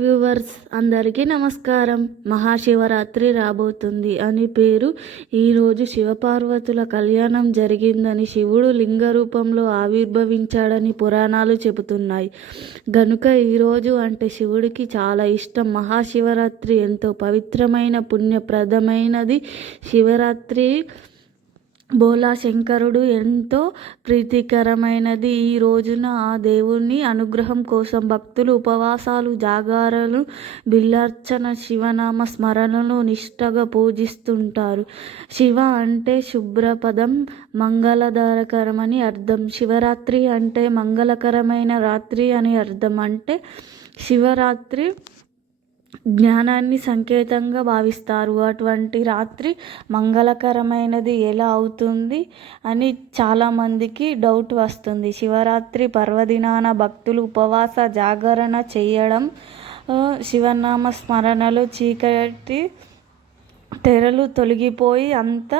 Viewers అందరికీ నమస్కారం. మహాశివరాత్రి రాబోతుంది అని పేరు. ఈరోజు శివపార్వతుల కళ్యాణం జరిగిందని, శివుడు లింగ రూపంలో ఆవిర్భవించాడని పురాణాలు చెబుతున్నాయి. గనుక ఈరోజు అంటే శివుడికి చాలా ఇష్టం. మహాశివరాత్రి ఎంతో పవిత్రమైన పుణ్యప్రదమైనది. శివరాత్రి బోలా శంకరుడు ఎంతో ప్రీతికరమైనది. ఈ రోజున ఆ దేవుని అనుగ్రహం కోసం భక్తులు ఉపవాసాలు, జాగారాలు, బిల్లార్చన, శివనామ స్మరణలు నిష్టగా పూజిస్తుంటారు. శివ అంటే శుభ్రపదం, మంగళదారకరమని అర్థం. శివరాత్రి అంటే మంగళకరమైన రాత్రి అని అర్థం. అంటే శివరాత్రి జ్ఞానాన్ని సంకేతంగా భావిస్తారు. అటువంటి రాత్రి మంగళకరమైనది ఎలా అవుతుంది అని చాలామందికి డౌట్ వస్తుంది. శివరాత్రి పర్వదినాన భక్తులు ఉపవాస జాగరణ చేయడం, శివనామ స్మరణలో చీకటి తెరలు తొలగిపోయి అంత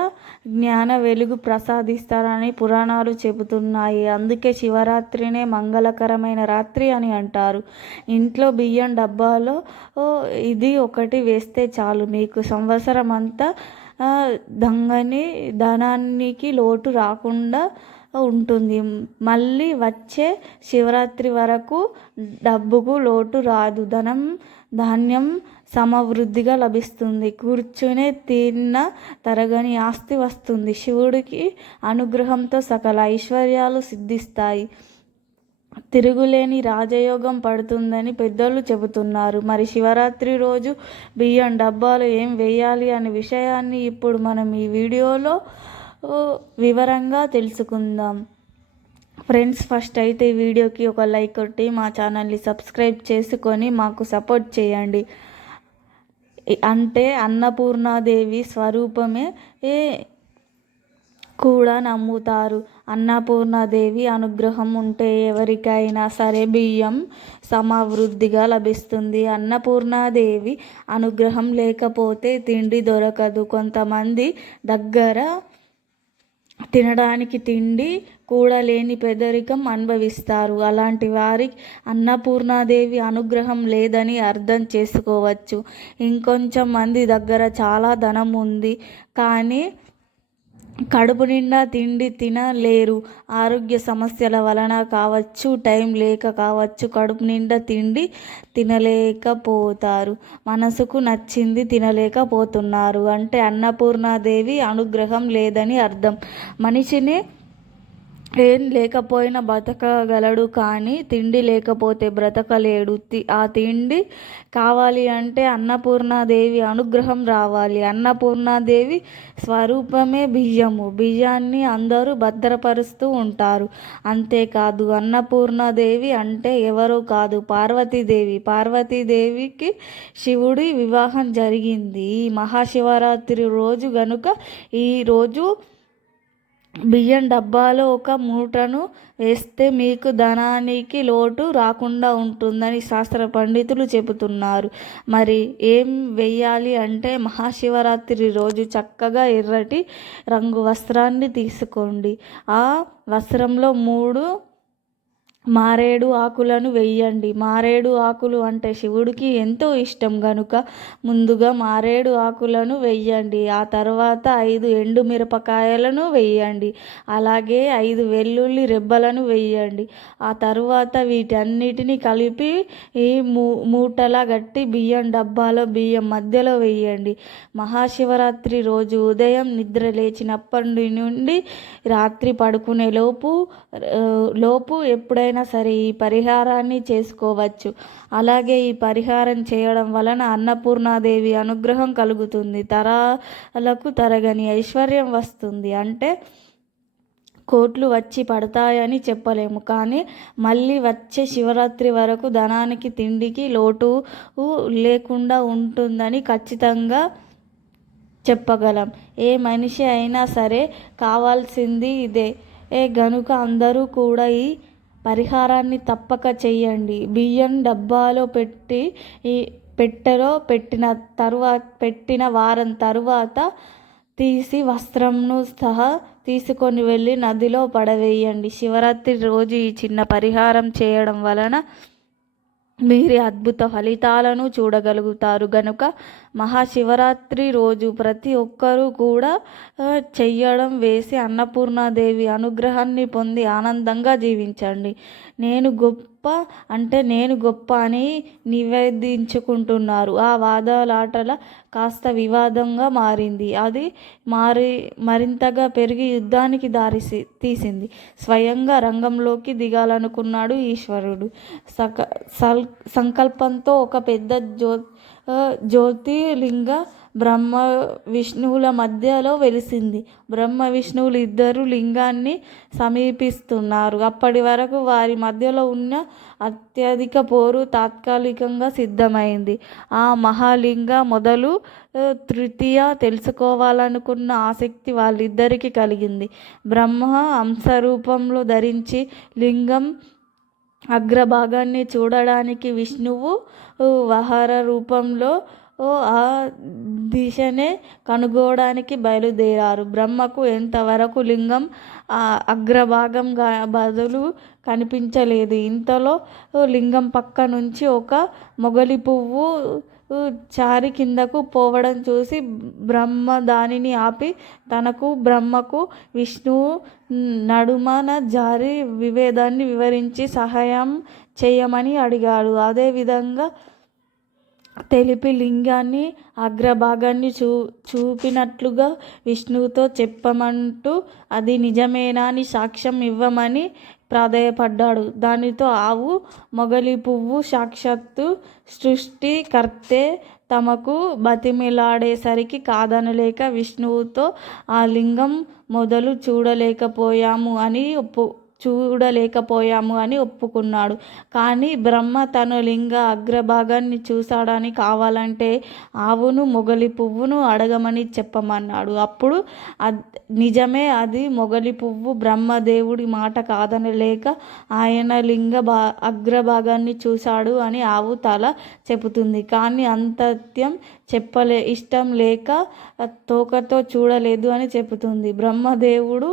జ్ఞాన వెలుగు ప్రసాదిస్తారని పురాణాలు చెబుతున్నాయి. అందుకే శివరాత్రినే మంగళకరమైన రాత్రి అని అంటారు. ఇంట్లో బియ్యం డబ్బాలో ఇది ఒకటి వేస్తే చాలు, మీకు సంవత్సరం అంతా ధనానికి లోటు రాకుండా ఉంటుంది. మళ్ళీ వచ్చే శివరాత్రి వరకు డబ్బుకు లోటు రాదు. ధాన్యం సమవృద్ధిగా లభిస్తుంది. కూర్చునే తిన్న తరగని ఆస్తి వస్తుంది. శివుడికి అనుగ్రహంతో సకల ఐశ్వర్యాలు సిద్ధిస్తాయి. తిరుగులేని రాజయోగం పడుతుందని పెద్దలు చెబుతున్నారు. మరి శివరాత్రి రోజు బియ్యం డబ్బాలు ఏం వేయాలి అనే విషయాన్ని ఇప్పుడు మనం ఈ వీడియోలో వివరంగా తెలుసుకుందాం. ఫ్రెండ్స్, ఫస్ట్ అయితే ఈ వీడియోకి ఒక లైక్ కొట్టి మా ఛానల్ని సబ్స్క్రైబ్ చేసుకొని మాకు సపోర్ట్ చేయండి. అంటే అన్నపూర్ణాదేవి స్వరూపమే కూడా నమ్ముతారు. అన్నపూర్ణాదేవి అనుగ్రహం ఉంటే ఎవరికైనా సరే బియ్యం సమవృద్ధిగా లభిస్తుంది. అన్నపూర్ణాదేవి అనుగ్రహం లేకపోతే తిండి దొరకదు. కొంతమంది దగ్గర తినడానికి తిండి కూడా లేని పేదరికం అనుభవిస్తారు. అలాంటి వారికి అన్నపూర్ణాదేవి అనుగ్రహం లేదని అర్థం చేసుకోవచ్చు. ఇంకొంచెం మంది దగ్గర చాలా ధనం ఉంది, కానీ కడుపు నిండా తిండి తినలేరు. ఆరోగ్య సమస్యల వలన కావచ్చు, టైం లేక కావచ్చు, కడుపు నిండా తిండి తినలేకపోతారు. మనసుకు నచ్చింది తినలేకపోతున్నారు. అంటే అన్నపూర్ణాదేవి అనుగ్రహం లేదని అర్థం. మనిషిని ఏం లేకపోయినా బ్రతకగలడు, కానీ తిండి లేకపోతే బ్రతకలేడు. ఆ తిండి కావాలి అంటే అన్నపూర్ణాదేవి అనుగ్రహం రావాలి. అన్నపూర్ణాదేవి స్వరూపమే బియ్యము. బియ్యాన్ని అందరూ భద్రపరుస్తూ ఉంటారు. అంతేకాదు, అన్నపూర్ణాదేవి అంటే ఎవరో కాదు, పార్వతీదేవి. పార్వతీదేవికి శివుడి వివాహం జరిగింది ఈ మహాశివరాత్రి రోజు. గనుక ఈరోజు బియ్యం డబ్బాలో ఒక మూటను వేస్తే మీకు ధనానికి లోటు రాకుండా ఉంటుందని శాస్త్ర పండితులు చెబుతున్నారు. మరి ఏం వెయ్యాలి అంటే మహాశివరాత్రి రోజు చక్కగా ఎర్రటి రంగు వస్త్రాన్ని తీసుకోండి. ఆ వస్త్రంలో 3 మారేడు ఆకులను వెయ్యండి. మారేడు ఆకులు అంటే శివుడికి ఎంతో ఇష్టం గనుక ముందుగా మారేడు ఆకులను వెయ్యండి. ఆ తర్వాత 5 ఎండు మిరపకాయలను వెయ్యండి. అలాగే 5 వెల్లుల్లి రెబ్బలను వెయ్యండి. ఆ తరువాత వీటన్నిటిని కలిపి ఈ మూటలా గట్టి బియ్యం డబ్బాలో బియ్యం మధ్యలో వెయ్యండి. మహాశివరాత్రి రోజు ఉదయం నిద్ర లేచినప్పటి నుండి రాత్రి పడుకునే లోపు ఎప్పుడైనా సరే ఈ పరిహారాన్ని చేసుకోవచ్చు. అలాగే ఈ పరిహారం చేయడం వలన అన్నపూర్ణాదేవి అనుగ్రహం కలుగుతుంది. తరాలకు తరగని ఐశ్వర్యం వస్తుంది. అంటే కోట్లు వచ్చి పడతాయని చెప్పలేము, కానీ మళ్ళీ వచ్చే శివరాత్రి వరకు ధనానికి తిండికి లోటు లేకుండా ఉంటుందని ఖచ్చితంగా చెప్పగలం. ఏ మనిషి అయినా సరే కావాల్సింది ఇదే. గనుక అందరూ కూడా ఈ పరిహారాన్ని తప్పక చెయ్యండి. బియ్యం డబ్బాలో ఈ పెట్టెలో పెట్టిన వారం తరువాత తీసి వస్త్రంను సహా తీసుకొని వెళ్ళి నదిలో పడవేయండి. శివరాత్రి రోజు ఈ చిన్న పరిహారం చేయడం వలన మీరు అద్భుత ఫలితాలను చూడగలుగుతారు గనుక మహాశివరాత్రి రోజు ప్రతి ఒక్కరూ కూడా చెయ్యడం వేసి అన్నపూర్ణాదేవి అనుగ్రహాన్ని పొంది ఆనందంగా జీవించండి. నేను గొప్ప అని నివేదించుకుంటున్నారు. ఆ వాదలాటల కాస్త వివాదంగా మారింది. అది మరింతగా పెరిగి యుద్ధానికి తీసింది. స్వయంగా రంగంలోకి దిగాలనుకున్నాడు ఈశ్వరుడు. సంకల్పంతో ఒక పెద్ద జ్యోతిలింగ బ్రహ్మ విష్ణువుల మధ్యలో వెలిసింది. బ్రహ్మ విష్ణువులు ఇద్దరు లింగాన్ని సమీపిస్తున్నారు. అప్పటి వరకు వారి మధ్యలో ఉన్న అత్యధిక పోరు తాత్కాలికంగా సిద్ధమైంది. ఆ మహాలింగ మొదలు తృతీయ తెలుసుకోవాలనుకున్న ఆసక్తి వాళ్ళిద్దరికీ కలిగింది. బ్రహ్మ హంసరూపంలో ధరించి లింగం అగ్రభాగాన్ని చూడడానికి, విష్ణువు వహర రూపంలో ఆ దిశనే కనుగోడానికి బయలుదేరారు. బ్రహ్మకు ఎంతవరకు లింగం అగ్రభాగం బదులు కనిపించలేదు. ఇంతలో లింగం పక్క నుంచి ఒక మొగలి పువ్వు చారి కిందకు పోవడం చూసి బ్రహ్మ దానిని ఆపి బ్రహ్మకు విష్ణువు నడుమన జారి విభేదాన్ని వివరించి సహాయం చేయమని అడిగాడు. అదేవిధంగా తెలిపి లింగాన్ని అగ్రభాగాన్ని చూపినట్లుగా విష్ణువుతో చెప్పమంటూ అది నిజమేనా అని సాక్ష్యం ఇవ్వమని ప్రాధేయపడ్డాడు. దానితో ఆవు మొగలి పువ్వు సాక్షాత్తు సృష్టికర్తే తమకు బతిమిలాడేసరికి కాదనలేక విష్ణువుతో ఆ లింగం మొదలు చూడలేకపోయాము అని ఒప్పుకున్నాడు. కానీ బ్రహ్మ తన లింగ అగ్రభాగాన్ని చూశాడని కావాలంటే ఆవును మొగలి పువ్వును అడగమని చెప్పమన్నాడు. అప్పుడు నిజమే, అది మొగలి పువ్వు. బ్రహ్మదేవుడి మాట కాదనలేక ఆయన లింగ అగ్రభాగాన్ని చూశాడు అని ఆవు తల చెబుతుంది. కానీ అంతత్యం ఇష్టం లేక తోకతో చూడలేదు అని చెబుతుంది. బ్రహ్మదేవుడు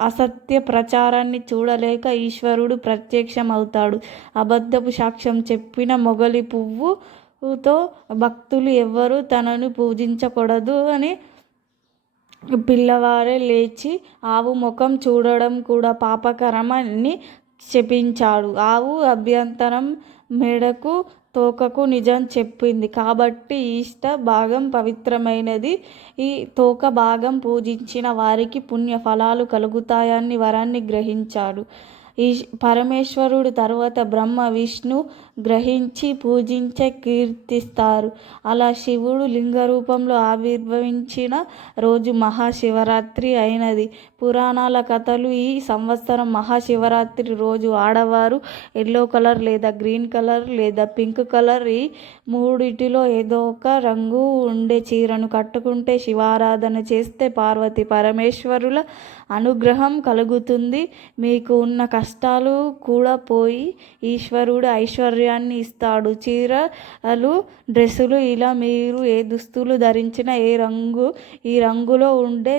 అసత్య ప్రచారాన్ని చూడలేక ఈశ్వరుడు ప్రత్యక్షమవుతాడు. అబద్ధపు సాక్ష్యం చెప్పిన మొగలి పువ్వుతో భక్తులు ఎవ్వరూ తనను పూజించకూడదు అని పిల్లవారే లేచి ఆవు ముఖం చూడడం కూడా పాపకరమని శపించాడు. ఆవు అభ్యంతరం మేడకు తోకకు నిజం చెప్పింది కాబట్టి ఈష్ట భాగం పవిత్రమైనది. ఈ తోక భాగం పూజించిన వారికి పుణ్య ఫలాలు కలుగుతాయని వరాన్ని గ్రహించాడు. ఈ పరమేశ్వరుడు తరువాత బ్రహ్మ విష్ణు గ్రహించి పూజించే కీర్తిస్తారు. అలా శివుడు లింగ రూపంలో ఆవిర్భవించిన రోజు మహాశివరాత్రి అయినది. పురాణాల కథలు ఈ సంవత్సరం మహాశివరాత్రి రోజు ఆడవారు ఎల్లో కలర్ లేదా గ్రీన్ కలర్ లేదా పింక్ కలర్ ఈ మూడిటిలో ఏదో ఒక రంగు ఉండే చీరను కట్టుకుంటే శివారాధన చేస్తే పార్వతి పరమేశ్వరుల అనుగ్రహం కలుగుతుంది. మీకు ఉన్న కష్టాలు కూడా పోయి ఈశ్వరుడు ఐశ్వర్యాన్ని ఇస్తాడు. చీరలు, డ్రెస్సులు ఇలా మీరు ఏ దుస్తులు ధరించినా ఈ రంగులో ఉండే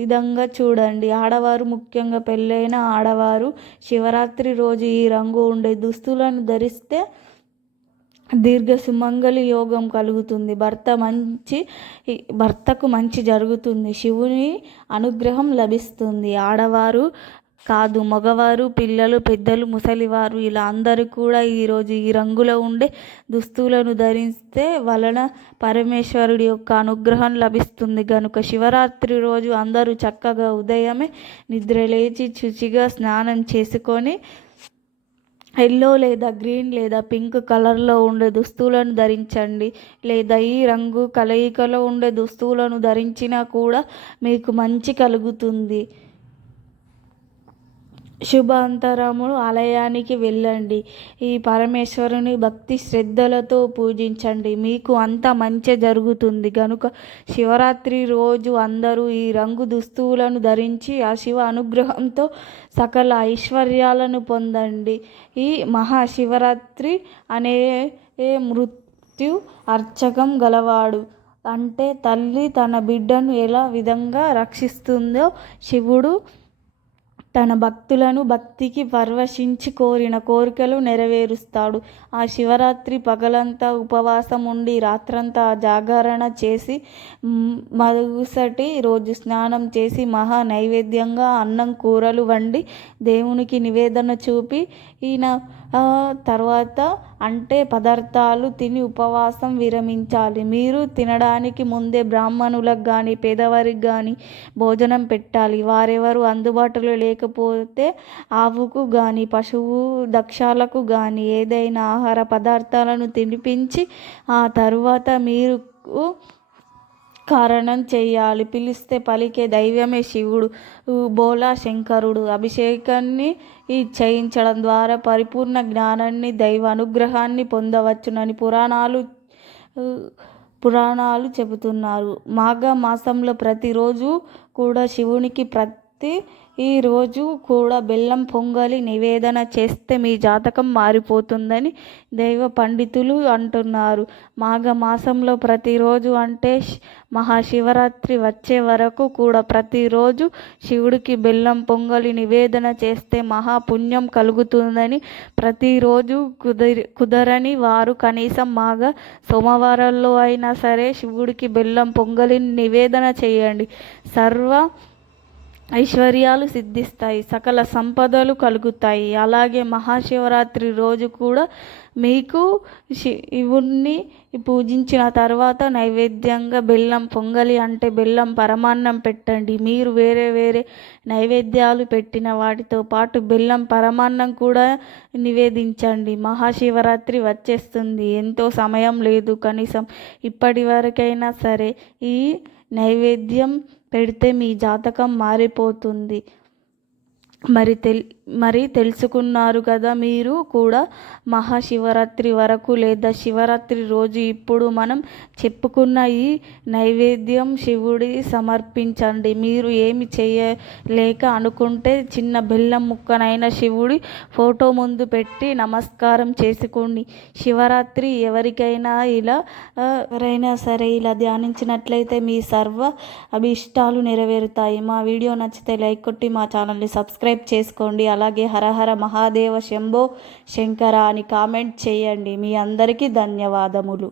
విధంగా చూడండి. ఆడవారు, ముఖ్యంగా పెళ్ళైన ఆడవారు శివరాత్రి రోజు ఈ రంగు ఉండే దుస్తులను ధరిస్తే దీర్ఘ సుమంగళి యోగం కలుగుతుంది. భర్తకు మంచి జరుగుతుంది. శివుని అనుగ్రహం లభిస్తుంది. ఆడవారు కాదు, మగవారు, పిల్లలు, పెద్దలు, ముసలివారు ఇలా అందరూ కూడా ఈరోజు ఈ రంగులో ఉండే దుస్తులను ధరిస్తే వలన పరమేశ్వరుడి యొక్క అనుగ్రహం లభిస్తుంది. కనుక శివరాత్రి రోజు అందరూ చక్కగా ఉదయమే నిద్రలేచి శుచిగా స్నానం చేసుకొని ఎల్లో లేదా గ్రీన్ లేదా పింక్ కలర్లో ఉండే దుస్తులను ధరించండి. లేదా ఈ రంగు కలయికలో ఉండే దుస్తులను ధరించినా కూడా మీకు మంచి కలుగుతుంది. శుభాంతరములు ఆలయానికి వెళ్ళండి. ఈ పరమేశ్వరుని భక్తి శ్రద్ధలతో పూజించండి. మీకు అంత మంచి జరుగుతుంది. కనుక శివరాత్రి రోజు అందరూ ఈ రంగు దుస్తువులను ధరించి ఆ శివ అనుగ్రహంతో సకల ఐశ్వర్యాలను పొందండి. ఈ మహాశివరాత్రి అనే మృత్యు అర్చకం గలవాడు. అంటే తల్లి తన బిడ్డను ఎలా విధంగా రక్షిస్తుందో శివుడు తన భక్తులను భక్తికి పరవశించి కోరిన కోరికలు నెరవేరుస్తాడు. ఆ శివరాత్రి పగలంతా ఉపవాసం ఉండి రాత్రంతా జాగరణ చేసి మరుసటి రోజు స్నానం చేసి మహా నైవేద్యంగా అన్నం కూరలు వండి దేవునికి నివేదన చూపి ఈయన తర్వాత అంటే పదార్థాలు తిని ఉపవాసం విరమించాలి. మీరు తినడానికి ముందే బ్రాహ్మణులకు కానీ పేదవారికి కానీ భోజనం పెట్టాలి. వారెవరు అందుబాటులో లేకపోతే ఆవుకు కానీ పశువు దక్షాలకు కానీ ఏదైనా ఆహార పదార్థాలను తినిపించి ఆ తరువాత మీరు కారణం చేయాలి. పిలిస్తే పలికే దైవమే శివుడు, బోలా శంకరుడు. అభిషేకాన్ని చేయించడం ద్వారా పరిపూర్ణ జ్ఞానాన్ని దైవ అనుగ్రహాన్ని పొందవచ్చునని పురాణాలు చెబుతున్నారు. మాఘ మాసంలో ప్రతిరోజు కూడా శివునికి ఈ రోజు కూడా బెల్లం పొంగలి నివేదన చేస్తే మీ జాతకం మారిపోతుందని దైవ పండితులు అంటున్నారు. మాఘ మాసంలో ప్రతిరోజు అంటే మహాశివరాత్రి వచ్చే వరకు కూడా ప్రతిరోజు శివుడికి బెల్లం పొంగలి నివేదన చేస్తే మహాపుణ్యం కలుగుతుందని, ప్రతిరోజు కుదరని వారు కనీసం మాఘ సోమవారాల్లో అయినా సరే శివుడికి బెల్లం పొంగలి నివేదన చేయండి. సర్వ ఐశ్వర్యాలు సిద్ధిస్తాయి, సకల సంపదలు కలుగుతాయి. అలాగే మహాశివరాత్రి రోజు కూడా మీకు శివుణ్ణి పూజించిన తర్వాత నైవేద్యంగా బెల్లం పొంగలి అంటే బెల్లం పరమాన్నం పెట్టండి. మీరు వేరే వేరే నైవేద్యాలు పెట్టిన వాటితో పాటు బెల్లం పరమాన్నం కూడా నివేదించండి. మహాశివరాత్రి వచ్చేస్తుంది, ఎంతో సమయం లేదు. కనీసం ఇప్పటి వరకైనా సరే ఈ నైవేద్యం పెడితే మీ జాతకం మారిపోతుంది. మరి తెలుసుకున్నారు కదా. మీరు కూడా మహాశివరాత్రి వరకు లేదా శివరాత్రి రోజు ఇప్పుడు మనం చెప్పుకున్న ఈ నైవేద్యం శివుడి సమర్పించండి. మీరు ఏమి చేయలేక అనుకుంటే చిన్న బెల్లం ముక్కనైనా శివుడి ఫోటో ముందు పెట్టి నమస్కారం చేసుకోండి. శివరాత్రి ఎవరైనా సరే ఇలా ధ్యానించినట్లయితే మీ సర్వ అభీష్టాలు నెరవేరుతాయి. మా వీడియో నచ్చితే లైక్ కొట్టి మా ఛానల్ని సబ్స్క్రైబ్ చేసుకోండి. అలాగే హరహర మహాదేవ శంభో శంకర అని కామెంట్ చేయండి. మీ అందరికీ ధన్యవాదములు.